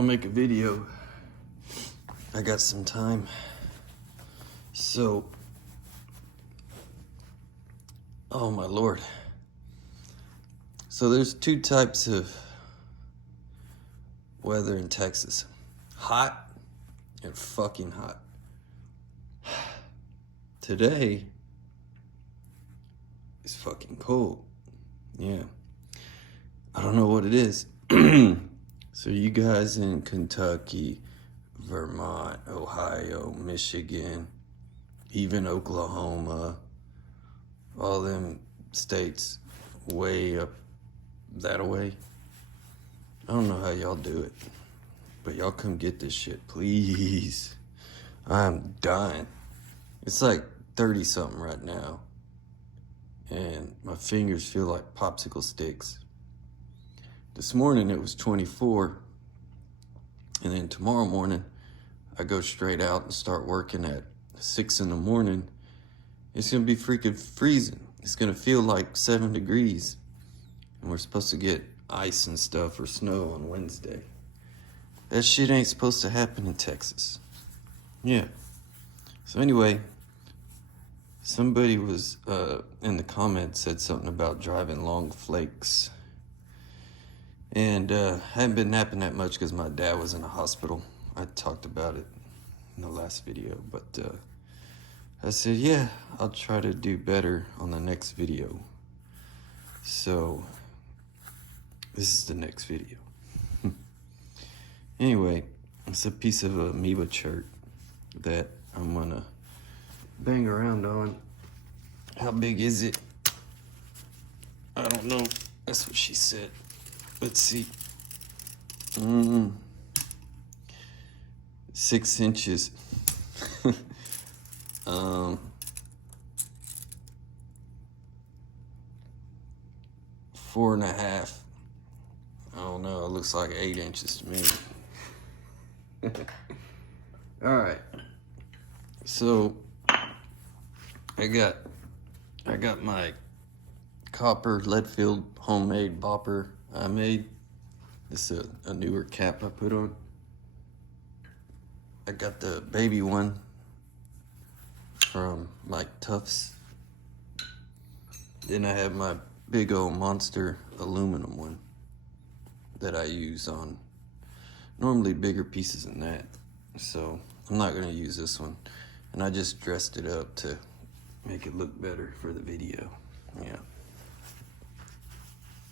I'll make a video. I got some time. So, oh my Lord. So there's two types of weather in Texas. Hot and fucking hot. Today is fucking cold. Yeah. I don't know what it is. So you guys in Kentucky, Vermont, Ohio, Michigan, even Oklahoma, all them states way up that way. I don't know how y'all do it, but y'all come get this shit, please. I'm dying. It's like 30 something right now, and my fingers feel like popsicle sticks. This morning it was 24, and then tomorrow morning I go straight out and start working at 6 in the morning. It's gonna be freaking freezing. It's gonna feel like 7 degrees, and we're supposed to get ice and stuff or snow on Wednesday. That shit ain't supposed to happen in Texas. Yeah. So anyway, somebody was in the comments said something about driving long flakes. And I haven't been napping that much because my dad was in the hospital. I talked about it in the last video, but I said, yeah, I'll try to do better on the next video. So this is the next video. Anyway, it's a piece of amoeba chert that I'm gonna bang around on. How big is it? I don't know. That's what she said. Let's see. 6 inches. 4.5. I don't know. It looks like 8 inches to me. All right. So I got my copper lead-filled homemade bopper I made. This is a newer cap I put on. I got the baby one from Mike Tufts. Then I have my big old monster aluminum one that I use on normally bigger pieces than that. So I'm not gonna use this one. And I just dressed it up to make it look better for the video. Yeah.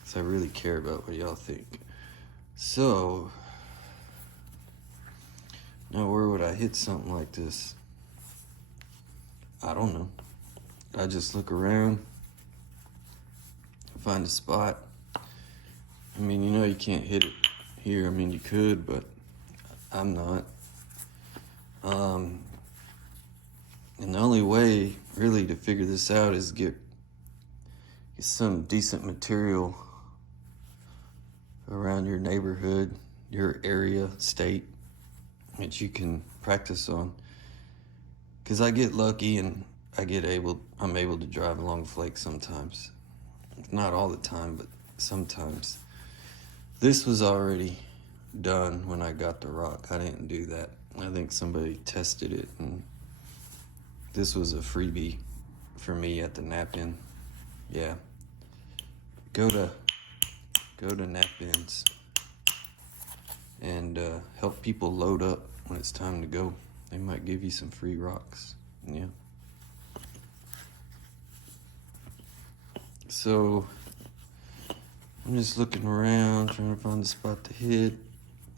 So I really care about what y'all think. So now where would I hit something like this? I don't know. I just look around, find a spot. I mean, you know you can't hit it here. I mean, you could, but I'm not. And the only way really to figure this out is get some decent material around your neighborhood, your area, state, that you can practice on. Because I get lucky and I'm able to drive long flakes sometimes. Not all the time, but sometimes. This was already done when I got the rock. I didn't do that. I think somebody tested it, and this was a freebie for me at the nap-in. Yeah. Go to nap-ins and help people load up when it's time to go. They might give you some free rocks. Yeah. So I'm just looking around, trying to find a spot to hit.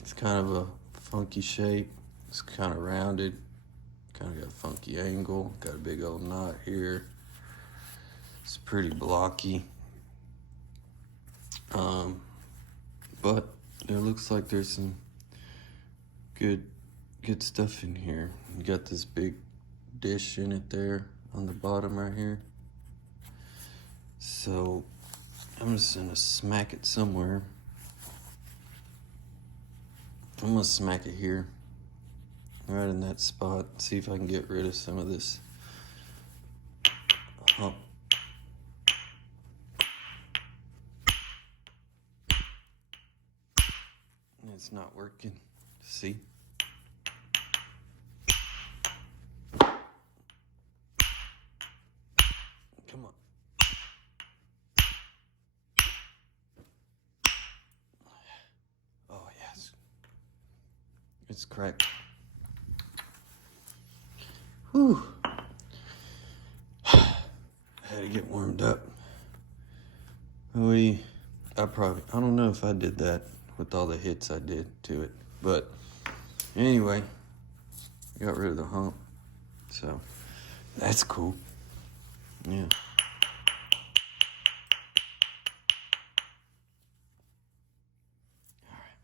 It's kind of a funky shape. It's kind of rounded. Kind of got a funky angle. Got a big old knot here. It's pretty blocky. But it looks like there's some good stuff in here. You got this big dish in it there on the bottom right here. So I'm just gonna smack it somewhere. I'm gonna smack it here, right in that spot. See if I can get rid of some of this hump. It's not working. See? Come on. Oh, yes. It's cracked. Whew. I had to get warmed up. I don't know if I did that with all the hits I did to it. But anyway, I got rid of the hump. So that's cool. Yeah. All right.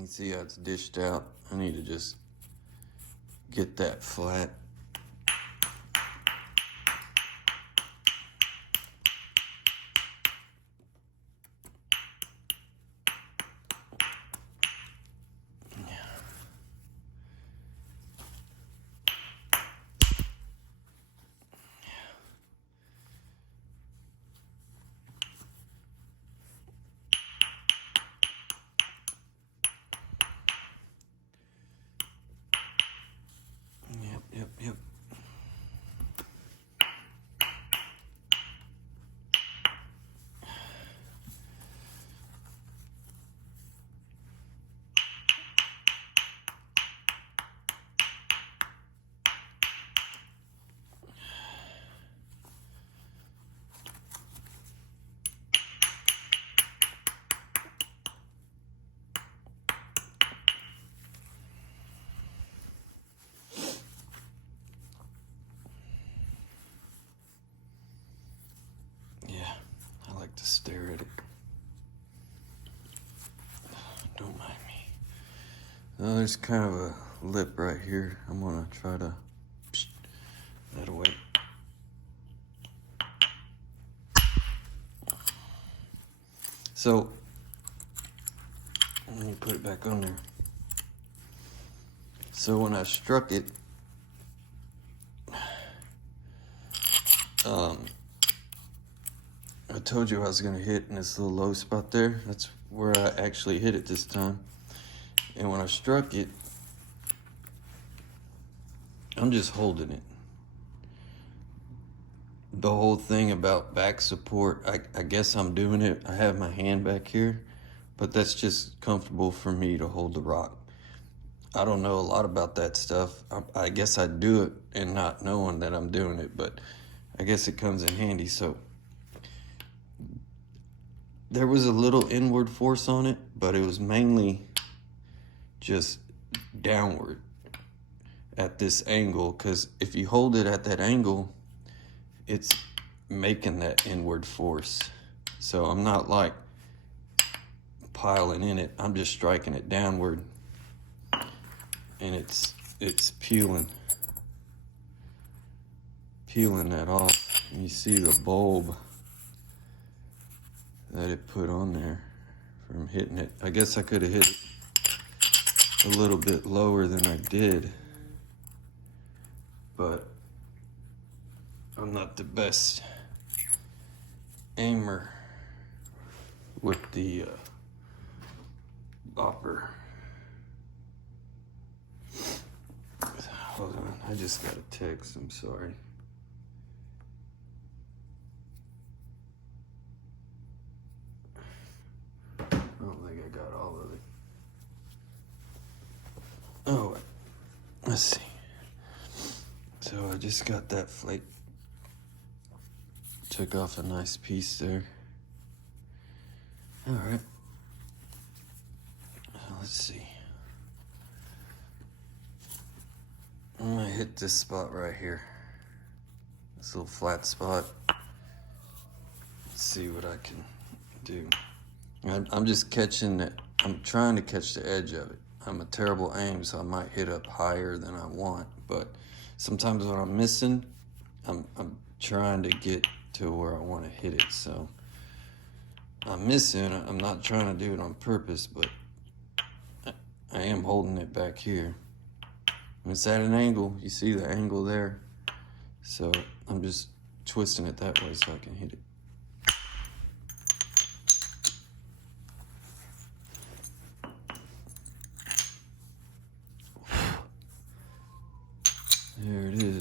You see how it's dished out? I need to just get that flat. Yep. Yeah, I like to stare at it. Don't mind me. There's kind of a lip right here. I'm gonna try to that away. So, let me put it back on there. So when I struck it, I told you I was gonna hit in this little low spot there. That's where I actually hit it this time. And when I struck it, I'm just holding it. The whole thing about back support, I guess I'm doing it. I have my hand back here, but that's just comfortable for me to hold the rock. I don't know a lot about that stuff. I guess I do it and not knowing that I'm doing it, but I guess it comes in handy. So there was a little inward force on it, but it was mainly just downward at this angle, because if you hold it at that angle, it's making that inward force. So I'm not like piling in it, I'm just striking it downward, and it's peeling that off. And you see the bulb that it put on there from hitting it. I guess I could have hit it a little bit lower than I did, but I'm not the best aimer with the bopper. Hold on, I just got a text, I'm sorry. I don't think I got all of it. Oh, let's see. So I just got that flake. Took off a nice piece there. All right. Let's see. I'm gonna hit this spot right here. This little flat spot. Let's see what I can do. I'm just catching it. I'm trying to catch the edge of it. I'm a terrible aim, so I might hit up higher than I want. But sometimes when I'm missing, I'm trying to get to where I want to hit it. So I'm missing. I'm not trying to do it on purpose, but I am holding it back here. And it's at an angle. You see the angle there? So I'm just twisting it that way so I can hit it.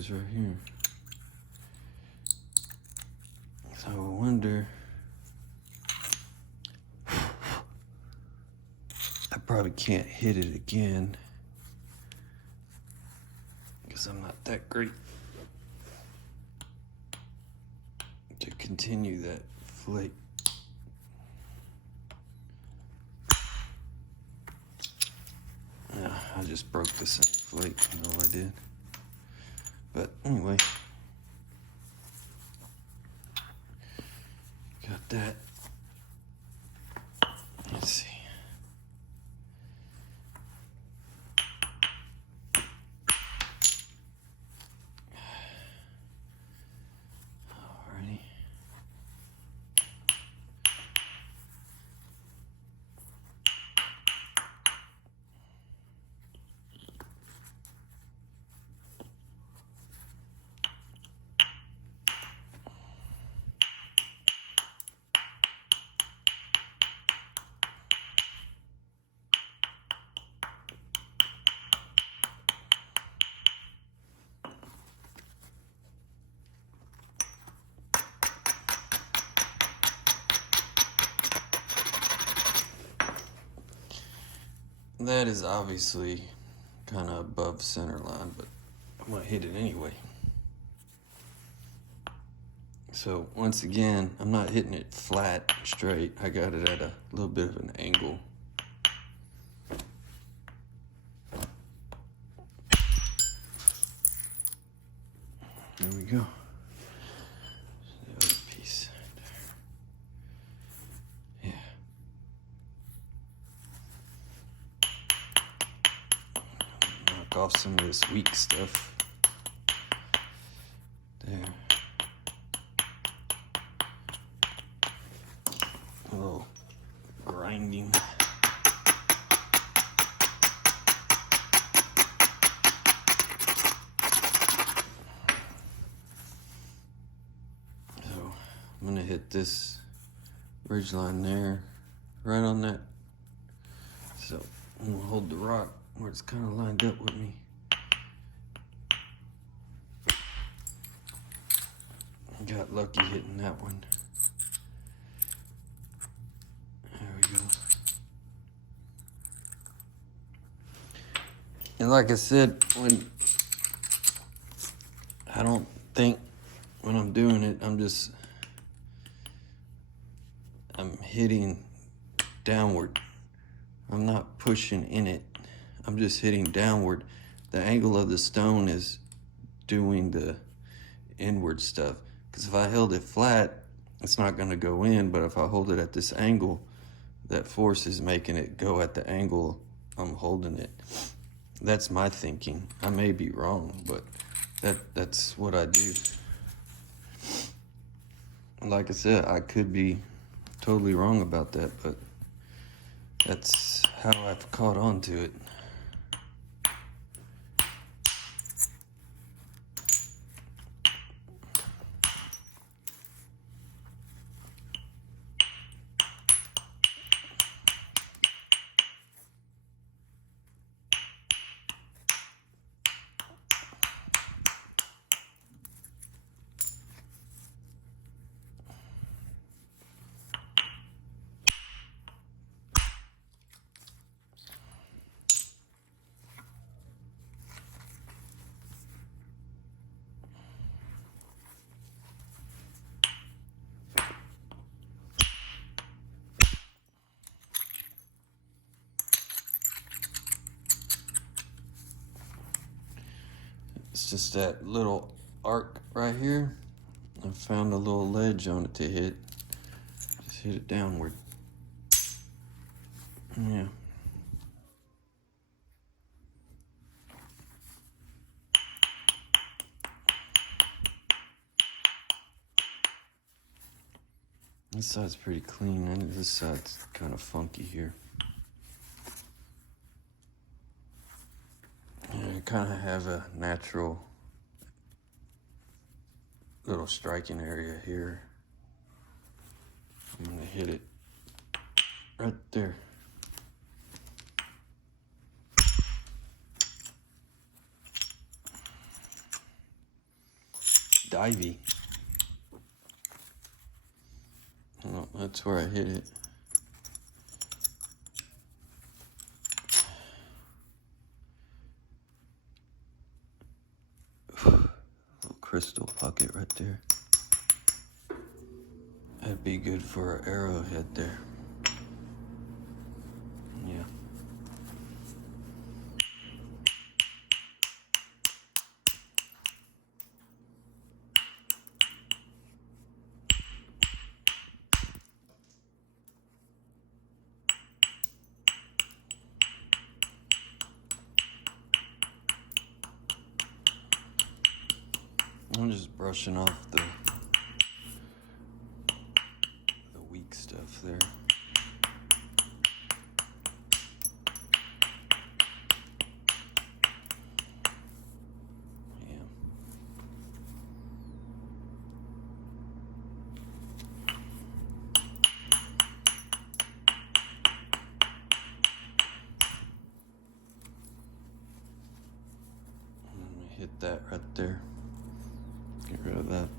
is right here. So I wonder, I probably can't hit it again because I'm not that great to continue that flake. I just broke the same flake, I know I did. But anyway, got that. Let's see. Alrighty. That is obviously kind of above center line, but I'm gonna hit it anyway. So once again, I'm not hitting it flat straight. I got it at a little bit of an angle. There we go. The other piece there. Yeah. Knock off some of this weak stuff. There. A little grinding. I'm gonna hit this ridge line there, right on that. So I'm gonna hold the rock where it's kind of lined up with me. Got lucky hitting that one. There we go. And like I said, I don't think when I'm doing it, I'm hitting downward. I'm not pushing in it. I'm just hitting downward. The angle of the stone is doing the inward stuff. Because if I held it flat, it's not going to go in. But if I hold it at this angle, that force is making it go at the angle I'm holding it. That's my thinking. I may be wrong, but that's what I do. Like I said, I could be totally wrong about that, but that's how I've caught on to it. It's just that little arc right here. I found a little ledge on it to hit. Just hit it downward. Yeah. This side's pretty clean, and this side's kind of funky here. I kind of have a natural little striking area here. I'm gonna hit it right there. divey. Oh, that's where I hit it. Little crystal pocket right there. That'd be good for an arrowhead there. Yeah. I'm just brushing off the weak stuff there. Yeah. Let me hit that right there. Get rid of that.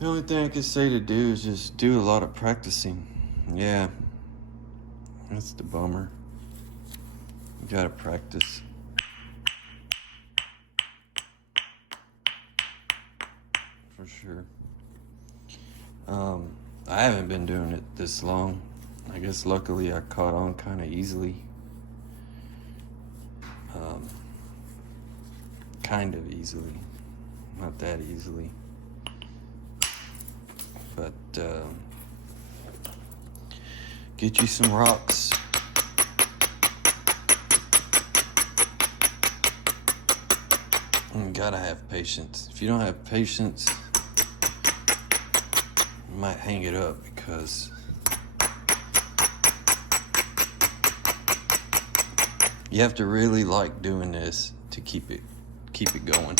The only thing I can say to do is just do a lot of practicing. Yeah, that's the bummer. You gotta practice. For sure. I haven't been doing it this long. I guess luckily I caught on kind of easily. Kind of easily. Not that easily. But get you some rocks. You gotta have patience. If you don't have patience, you might hang it up because you have to really like doing this to keep it going.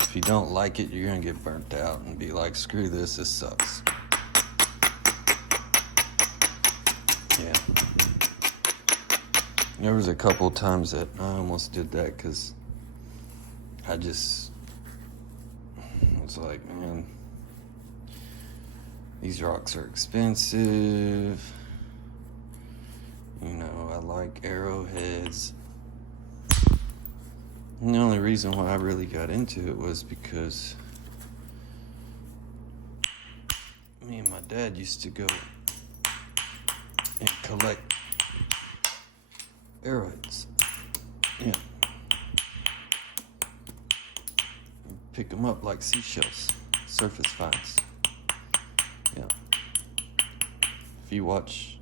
If you don't like it, you're gonna get burnt out and be like, screw this sucks. Yeah. There was a couple times that I almost did that because I just was like, man, these rocks are expensive. You know, I like arrowheads. And the only reason why I really got into it was because me and my dad used to go and collect arrowheads. Yeah. And pick them up like seashells, surface finds. Yeah. If you watch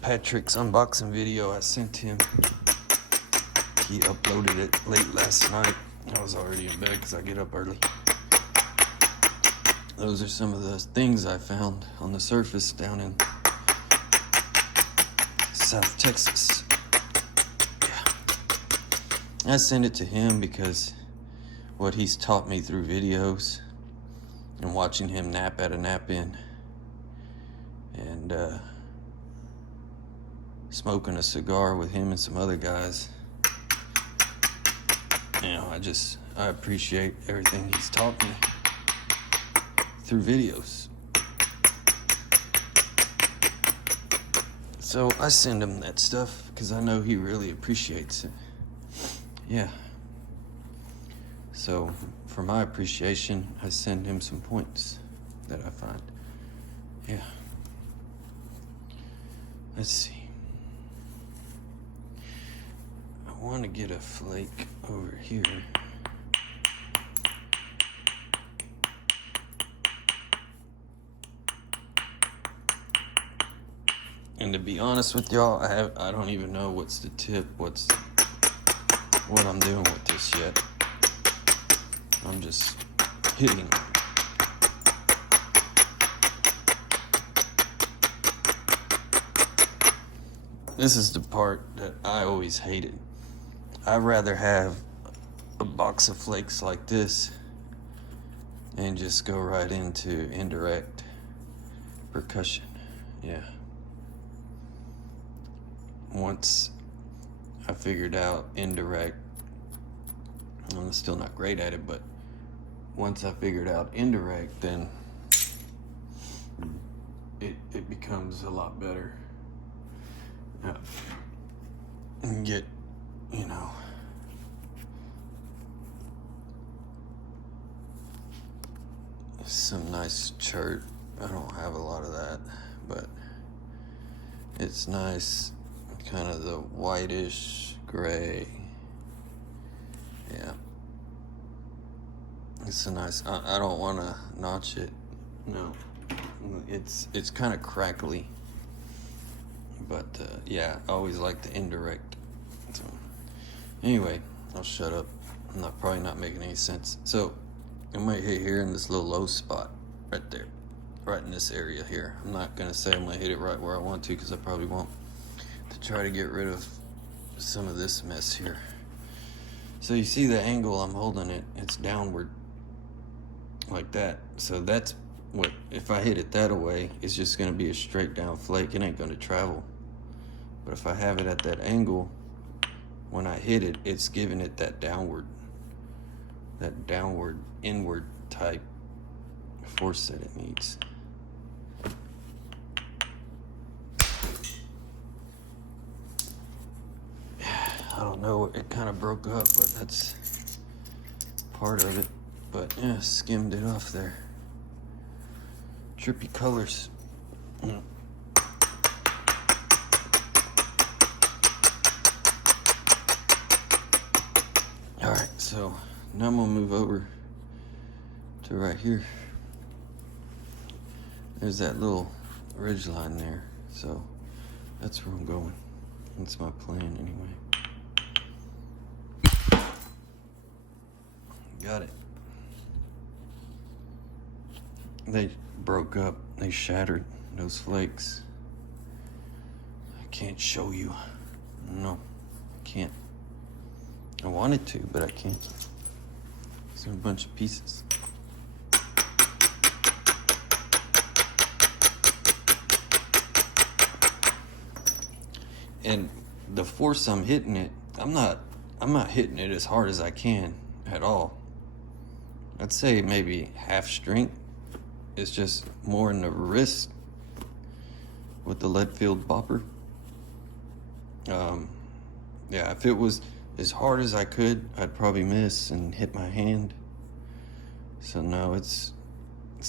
Patrick's unboxing video I sent him, he uploaded it late last night. I was already in bed because I get up early. Those are some of the things I found on the surface down in South Texas. Yeah. I sent it to him because what he's taught me through videos and watching him nap at a nap-in and smoking a cigar with him and some other guys. You know, I appreciate everything he's taught me through videos. So I send him that stuff because I know he really appreciates it. Yeah. So for my appreciation, I send him some points that I find. Yeah. Let's see. I want to get a flake over here. And to be honest with y'all, I don't even know what's the tip, what I'm doing with this yet. I'm just hitting. this is the part that I always hated. I'd rather have a box of flakes like this and just go right into indirect percussion. Yeah. Once I figured out indirect, I'm still not great at it, but once I figured out indirect, then it becomes a lot better. Yeah. And get, you know, some nice chert. I don't have a lot of that, but it's nice, kind of the whitish gray. Yeah, it's a nice. I don't want to notch it. No, it's kind of crackly. But yeah, I always like the indirect. So anyway, I'll shut up. I'm probably not making any sense. So I might hit here in this little low spot right there, right in this area here. I'm not gonna say I'm gonna hit it right where I want to, because I probably won't. To try to get rid of some of this mess here. So you see the angle I'm holding it, it's downward like that. So that's what, if I hit it that way, it's just gonna be a straight down flake. It ain't gonna travel. But if I have it at that angle, when I hit it, it's giving it that downward, inward type force that it needs. I don't know, it kind of broke up, but that's part of it. But yeah, skimmed it off there. Trippy colors. Yeah. Alright, so now I'm gonna move over to right here. There's that little ridge line there, so that's where I'm going. That's my plan anyway. Got it. They broke up, they shattered, those flakes. I can't show you. No, I can't. I wanted to, but I can't. These are a bunch of pieces. And the force I'm hitting it, I'm not hitting it as hard as I can at all. I'd say maybe half strength. It's just more in the wrist with the lead-filled bopper. Yeah, if it was as hard as I could, I'd probably miss and hit my hand. So no, it's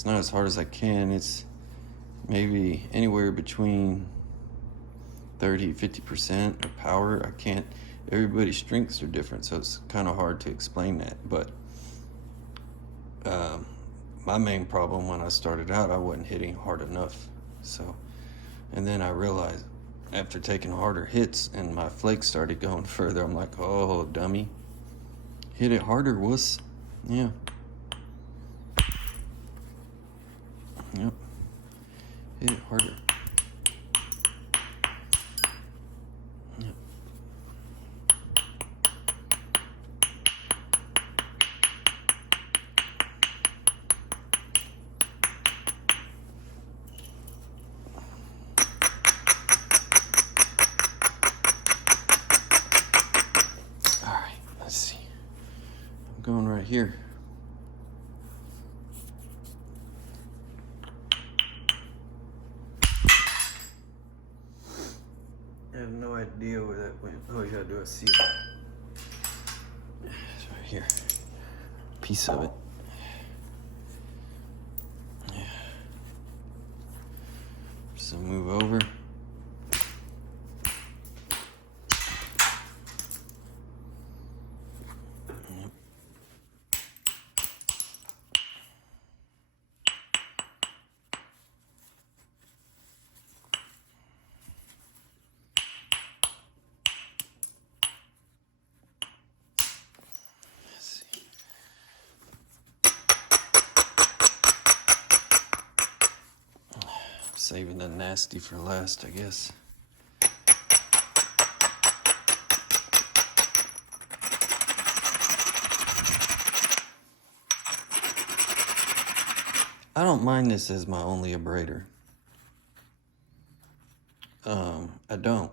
not as hard as I can. It's maybe anywhere between 30-50% of power. I can't, everybody's strengths are different, so it's kind of hard to explain that. But my main problem when I started out, I wasn't hitting hard enough. So, and then I realized after taking harder hits and my flakes started going further, I'm like, oh, dummy. Hit it harder, wuss. Yeah. Yep. Hit it harder. Yep. Let's see. I'm going right here. I have no idea where that went. Oh yeah, do I see it? It's right here. Piece of it. Yeah. So move over. Saving the nasty for last, I guess. I don't mind this as my only abrader. I don't.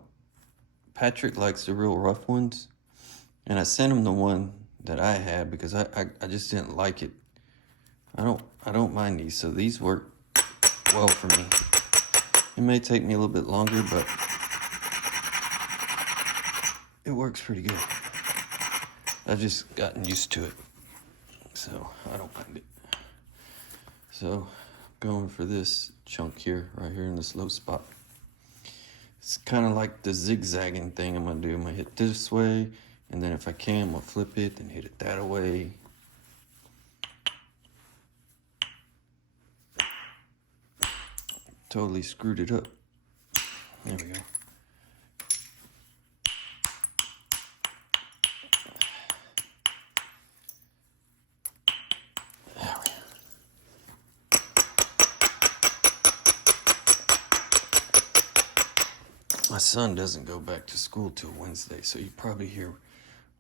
Patrick likes the real rough ones, and I sent him the one that I had because I just didn't like it. I don't mind these, so these work well for me. It may take me a little bit longer, but it works pretty good. I've just gotten used to it, so I don't mind it. So, going for this chunk here, right here in this low spot. It's kind of like the zigzagging thing I'm gonna do. I'm gonna hit this way, and then if I can, I'm gonna flip it and hit it that way. Totally screwed it up. There we go. My son doesn't go back to school till Wednesday, so you probably hear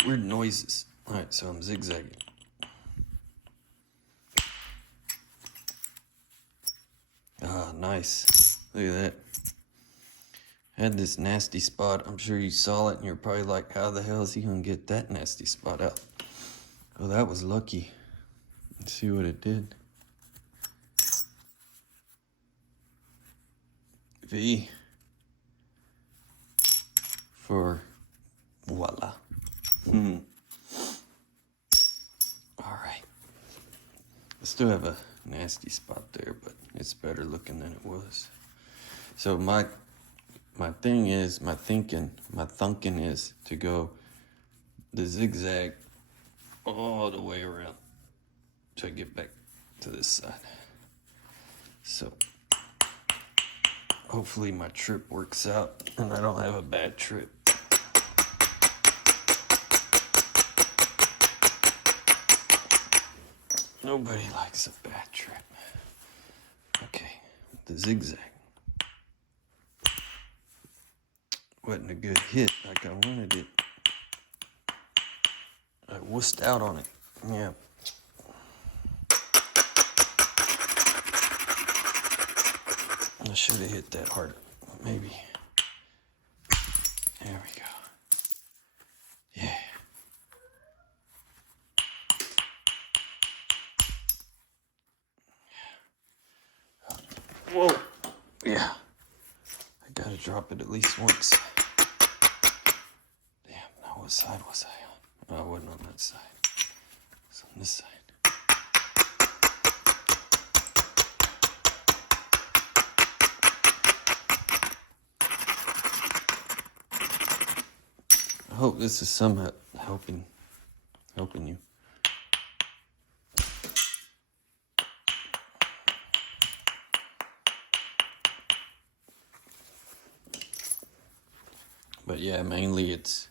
weird noises. All right, so I'm zigzagging. Ah, nice. Look at that. Had this nasty spot. I'm sure you saw it and you're probably like, how the hell is he gonna get that nasty spot out? Well, that was lucky. Let's see what it did. V for voila. All right. I still have a nasty spot there, but it's better looking than it was. So my thing is, my thinking is to go the zigzag all the way around till I get back to this side. So hopefully my trip works out and I don't have a bad trip. Nobody likes a bad trip. Okay, the zigzag. Wasn't a good hit like I wanted it. I wussed out on it. Yeah. I should have hit that harder. Maybe. There we go. Yeah. Whoa. Yeah. I gotta drop it at least once. Damn, now what side was I on? Oh, I wasn't on that side. I was on this side. I hope this is somehow helping you. But yeah, mainly it's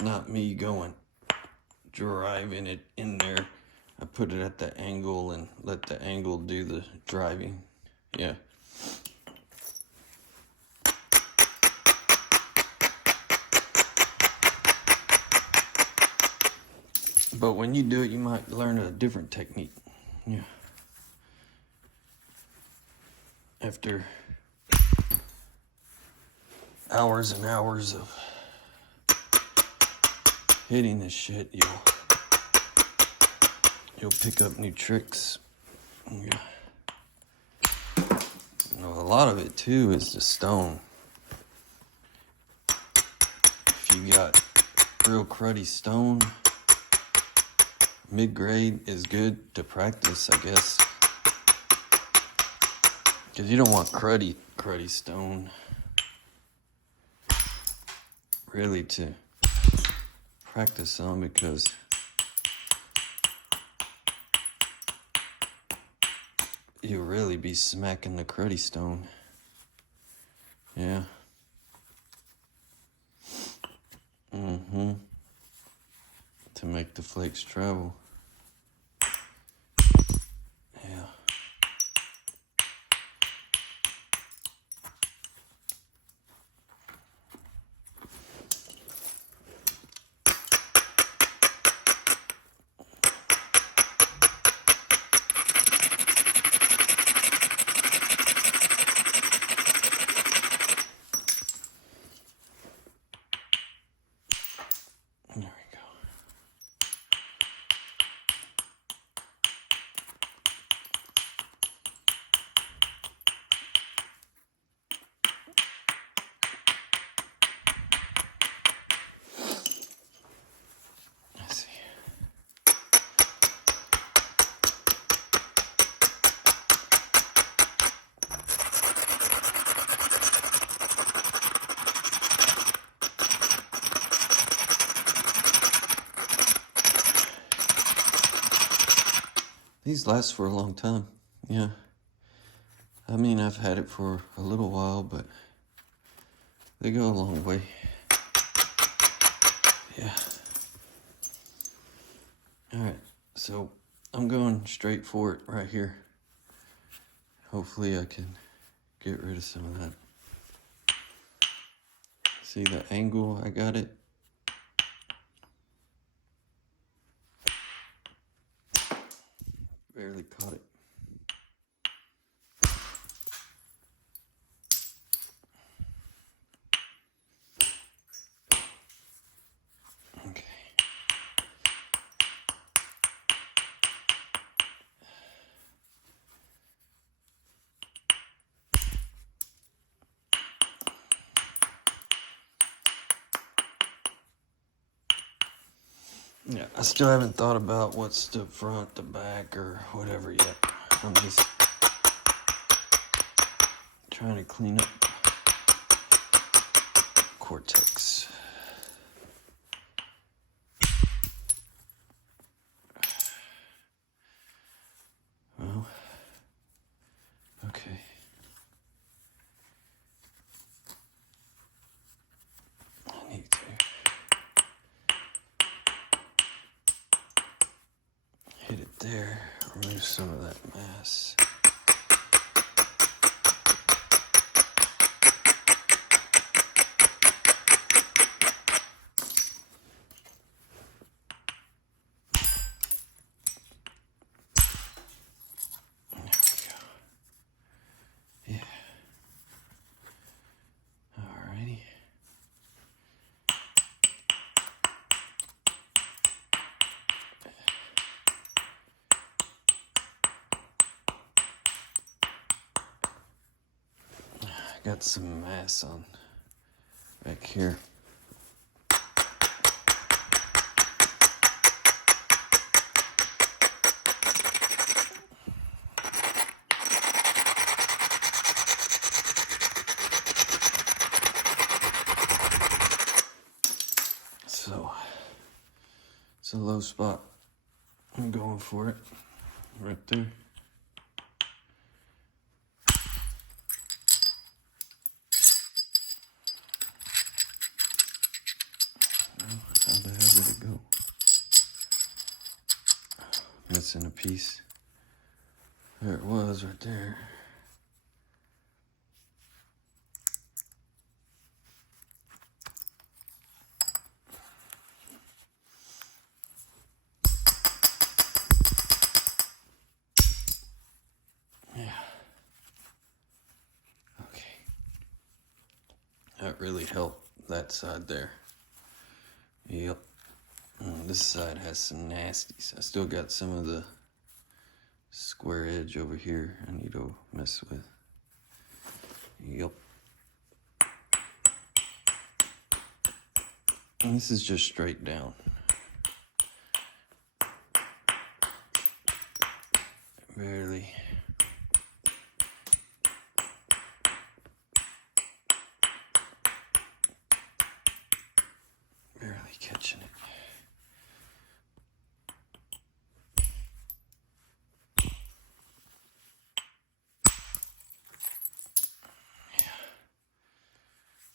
not me going driving it in there. I put it at the angle and let the angle do the driving. Yeah. But when you do it, you might learn a different technique. Yeah. After hours and hours of hitting this shit, you'll pick up new tricks. Yeah. You know, a lot of it too is the stone. If you got real cruddy stone, mid-grade is good to practice, I guess. Because you don't want cruddy stone really to practice on, because you'll really be smacking the cruddy stone. Yeah. To make the flakes travel. Yeah. These last for a long time. Yeah. I mean, I've had it for a little while, but they go a long way. Yeah. Alright, so I'm going straight for it right here. Hopefully I can get rid of some of that. See the angle I got it? Barely caught it. Okay. Yeah, I still haven't thought about what's the front, the back, or whatever yet. I'm just trying to clean up cortex. Well, okay. I need to hit it there, remove some of that mass. Got some mass on back here. So it's a low spot. I'm going for it right there. How the hell did it go? Missing a piece. There it was right there. Yeah. Okay. That really helped that side there. Yep. This side has some nasties. I still got some of the square edge over here I need to mess with. Yep. And this is just straight down. Barely. Barely catching it.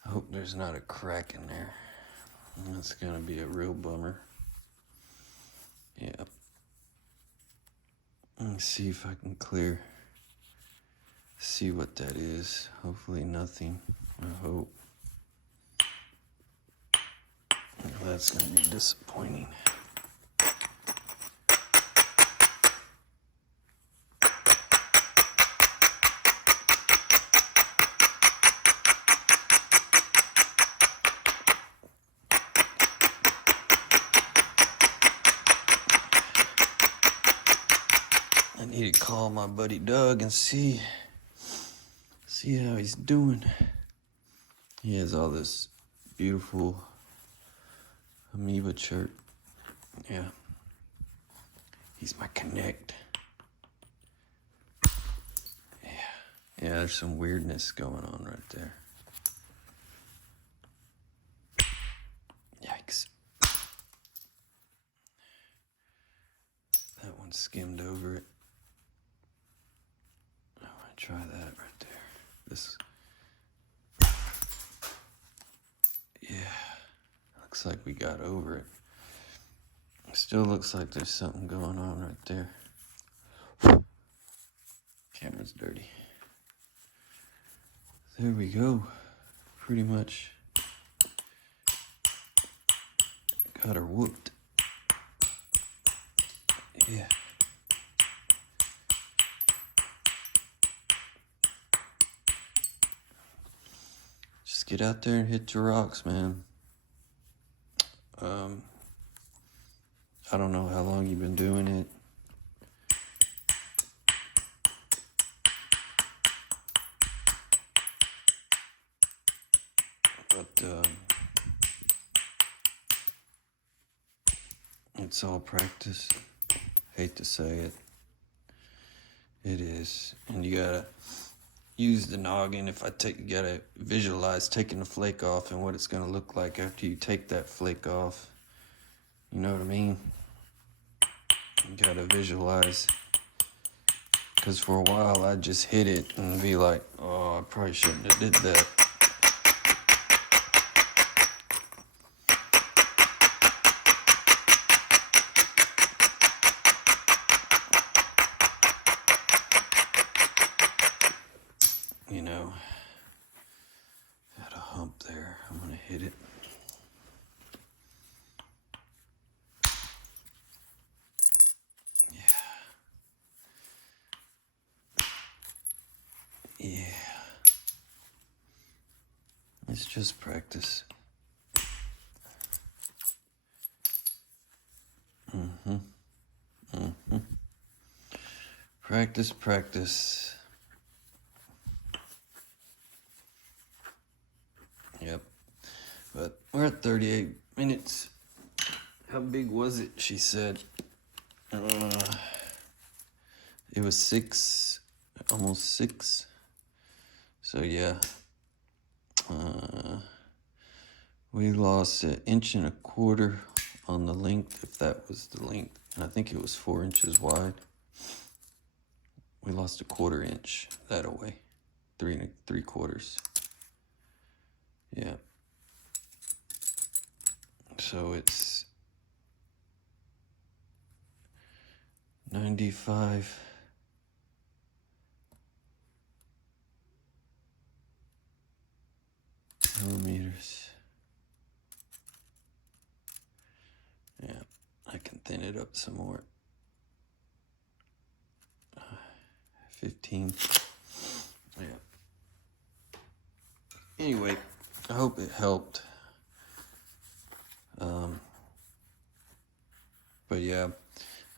I hope there's not a crack in there. That's gonna be a real bummer. Yep. Let's see if I can see what that is. Hopefully nothing, I hope. That's gonna be disappointing. I need to call my buddy Doug and see how he's doing. He has all this beautiful amoeba chart. Yeah. He's my connect. Yeah. Yeah, there's some weirdness going on right there. Yikes. That one skimmed over it. try that right there. This, yeah, looks like we got over it. Still looks like there's something going on right there. Camera's dirty. There we go. Pretty much got her whooped. Yeah. Just get out there and hit your rocks, man. I don't know how long you've been doing it. But it's all practice. Hate to say it. It is. And you gotta use the noggin. You gotta visualize taking the flake off and what it's gonna look like after you take that flake off. You know what I mean? You gotta visualize. Because for a while I'd just hit it and be like, oh, I probably shouldn't have did that. You know, got a hump there. I'm gonna hit it. Yeah. It's just practice. Practice, practice. Yep. But we're at 38 minutes. How big was it? She said. It was 6, almost 6. So yeah. We lost 1.25 inches on the length, if that was the length. And I think it was 4 inches wide. We lost 1/4 inch that away. 3 3/4. Yeah. So it's 95 millimeters. Yeah, I can thin it up some more. 15. Yeah. Anyway, I hope it helped. But yeah,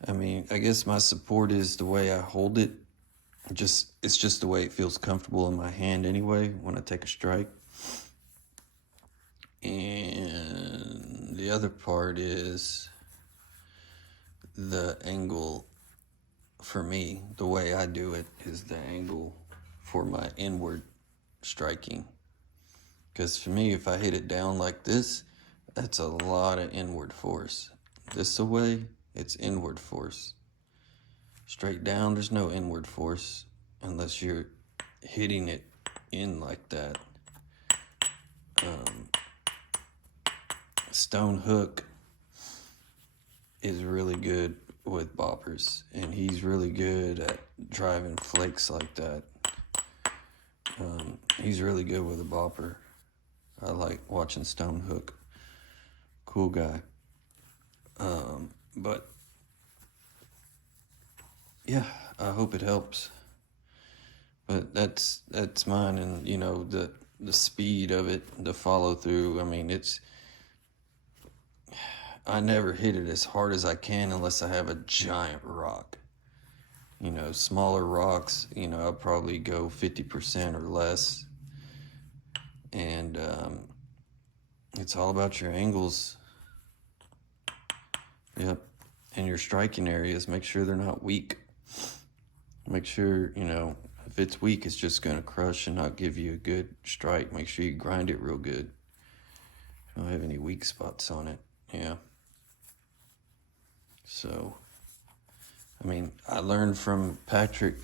I mean, I guess my support is the way I hold it. It's just the way it feels comfortable in my hand anyway when I take a strike. And the other part is the angle. For me, the way I do it is the angle for my inward striking. Because for me, if I hit it down like this, that's a lot of inward force. This away, it's inward force. Straight down, there's no inward force unless you're hitting it in like that. Stone Hook is really good with boppers, and he's really good at driving flakes like that. He's really good with a bopper. I like watching Stone Hook. Cool guy. But yeah, I hope it helps. But that's mine, and you know, the speed of it, the follow through. I mean, I never hit it as hard as I can unless I have a giant rock. You know, smaller rocks, you know, I'll probably go 50% or less. And it's all about your angles. Yep. And your striking areas. Make sure they're not weak. Make sure, you know, if it's weak, it's just going to crush and not give you a good strike. Make sure you grind it real good. Don't have any weak spots on it. Yeah. So, I mean, I learned from Patrick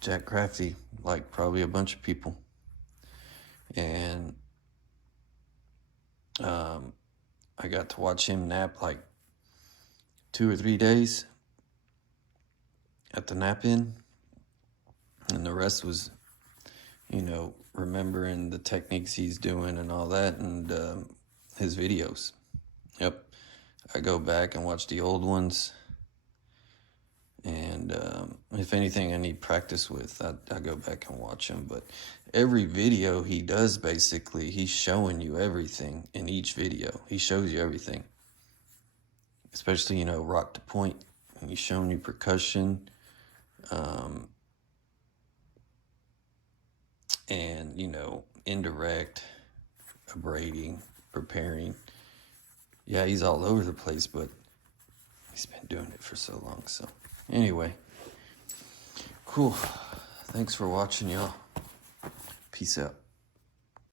Jack Crafty, like probably a bunch of people. And I got to watch him nap like 2 or 3 days at the nap-in. And the rest was, you know, remembering the techniques he's doing and all that, and his videos. Yep. I go back and watch the old ones. And if anything I need practice with, I go back and watch them. But every video he does, basically, he's showing you everything in each video. He shows you everything. Especially, you know, rock to point. And he's showing you percussion. And, you know, indirect, abrading, preparing. Yeah, he's all over the place, but he's been doing it for so long. So, anyway. Cool. Thanks for watching, y'all. Peace out.